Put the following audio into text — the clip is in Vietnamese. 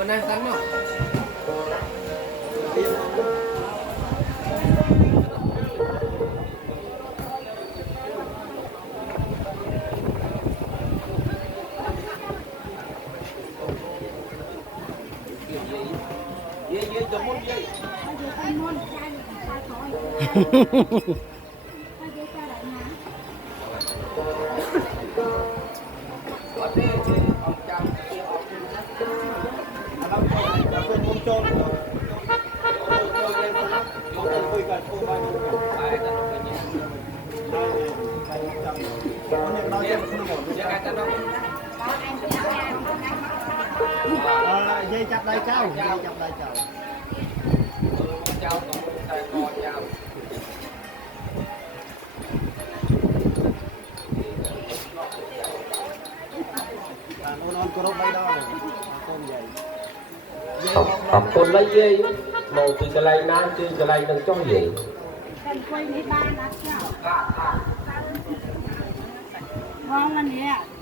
bên này xanh không? Dây cho muốn dây. Dây chặt đây cháu, dây chặt đây cháu. Cháu tay con cháu. Non có rốt đây đó. Con dây. Học con lấy dây màu từ cái này nam từ cái này đừng cho gì ngon anh vậy